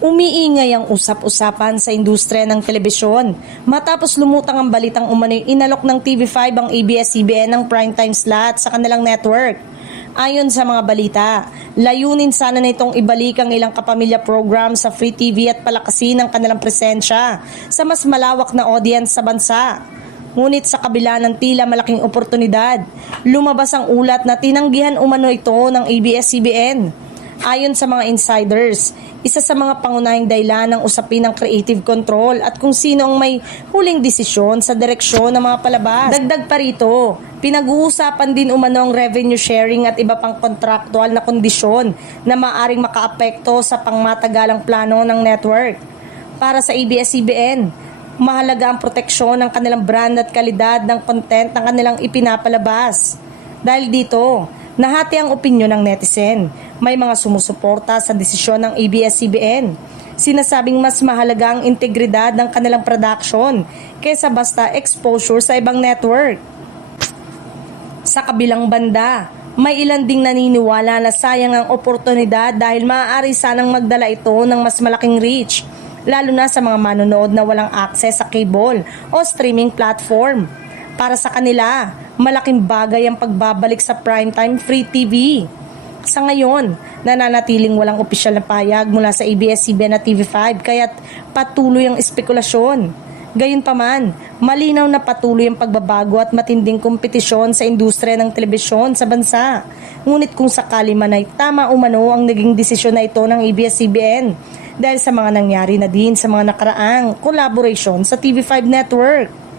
Umiingay ang usap-usapan sa industriya ng telebisyon matapos lumutang ang balitang umano'y inalok ng TV5 ang ABS-CBN ng primetime slot sa kanilang network. Ayon sa mga balita, layunin sana nitong ibalik ang ilang kapamilya program sa Free TV at palakasin ang kanilang presensya sa mas malawak na audience sa bansa. Ngunit sa kabila ng tila malaking oportunidad, lumabas ang ulat na tinanggihan umano ito ng ABS-CBN. Ayon sa mga insiders, isa sa mga pangunahing dahilan ng usapin ng creative control at kung sino ang may huling desisyon sa direksyon ng mga palabas. Dagdag pa rito, pinag-uusapan din umano ang revenue sharing at iba pang contractual na kondisyon na maaring makaapekto sa pangmatagalang plano ng network. Para sa ABS-CBN, mahalaga ang proteksyon ng kanilang brand at kalidad ng content ng kanilang ipinapalabas. Dahil dito, nahati ang opinyon ng netizen. May mga sumusuporta sa desisyon ng ABS-CBN. Sinasabing mas mahalaga ang integridad ng kanilang production kaysa basta exposure sa ibang network. Sa kabilang banda, may ilan ding naniniwala na sayang ang oportunidad dahil maaari sanang magdala ito ng mas malaking reach, lalo na sa mga manonood na walang access sa cable o streaming platform. Para sa kanila, malaking bagay ang pagbabalik sa primetime free TV. Sa ngayon, nananatiling walang opisyal na payag mula sa ABS-CBN at TV5 kaya't patuloy ang espekulasyon. Gayunpaman, malinaw na patuloy ang pagbabago at matinding kompetisyon sa industriya ng telebisyon sa bansa. Ngunit kung sakali man ay tama umano ang naging desisyon na ito ng ABS-CBN dahil sa mga nangyari na din sa mga nakaraang collaboration sa TV5 network.